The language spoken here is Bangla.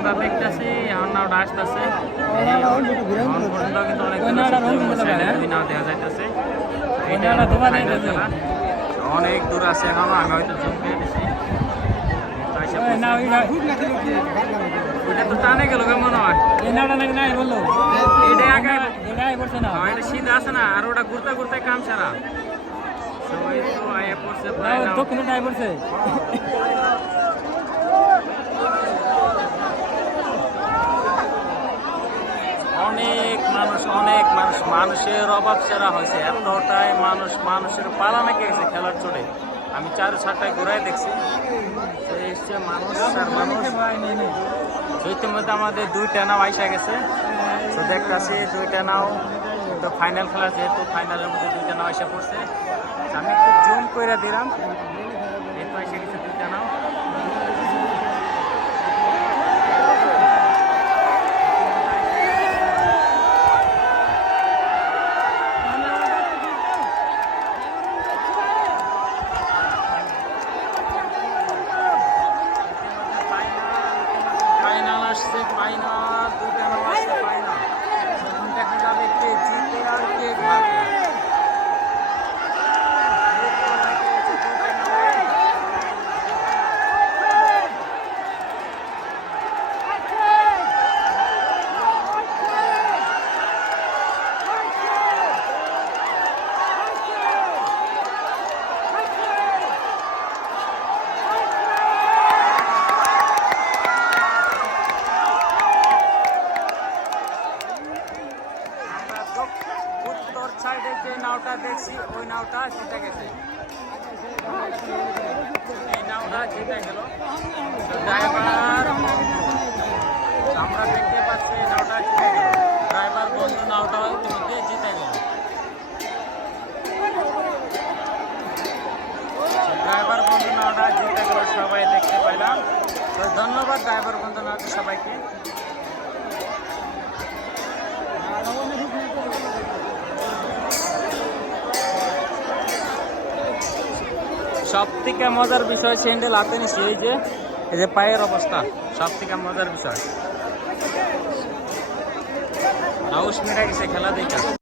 আমরা দেখতেছি এখন নাওটা আসতেছে। কিন্তু অনেক নাও দেখা যাইতেছে। অনেক দূর আছে এখনও আমি হয়তো জুম দিয়ে দিছি। ওইটা তো টানে গেল কেমন হয়। নাই বলল এটা আগে না হ্যাঁ, এটা শীত আছে না আর ওটা ঘুরতে ঘুরতে কাম সারা সবাই তো আয়া পড়ছে দক্ষিণে পড়ছে অনেক মানুষ, অনেক মানুষ, মানুষের অভাব সেরা হয়েছে। এতটাই মানুষ, মানুষের পালা নাকি গেছে খেলার চোটে। আমি চার ছাড়টায় ঘুরাই দেখছি। এসছে মানুষ আর মানুষ। তো ইতিমধ্যে আমাদের দুইটা নাও আইসা গেছে। তো দেখতেছি দুইটা নাও। তো ফাইনাল খেলা যেহেতু ফাইনালের মধ্যে দুইটা নাও আইসা পড়ছে। আমি একটু জুম করে দিলাম। এই তো এসে গেছে দুইটা নাও ফাইনাল আসছে ফাইনাল দুইটা নাম আসছে ফাইনাল এখন দেখা যাবে কে জিতে আর কে ঘাটে আমরা দক্ষিণ উত্তর সাইডে যে নাওটা দেখছি, ওই নাওটা জিতে গেছে। এই নাওটা জিতে গেল। ড্রাইভার, আমরা দেখতে পাচ্ছি এই নাওটা জিতে ড্রাইভার বন্ধু নাওটা ইতিমধ্যে জিতে গেল। ড্রাইভার বন্ধু নাওটা জিতে গেল, সবাই দেখতে পাইলাম। তো ধন্যবাদ ড্রাইভার বন্ধু নাওটা সবাইকে। সব থেকে মজার বিষয় স্যান্ডেল হাতে নিছি, এই যে এই যে পায়ের অবস্থা সব থেকে মজার বিষয়। হাউস মেটা গেছে খেলা দেখা।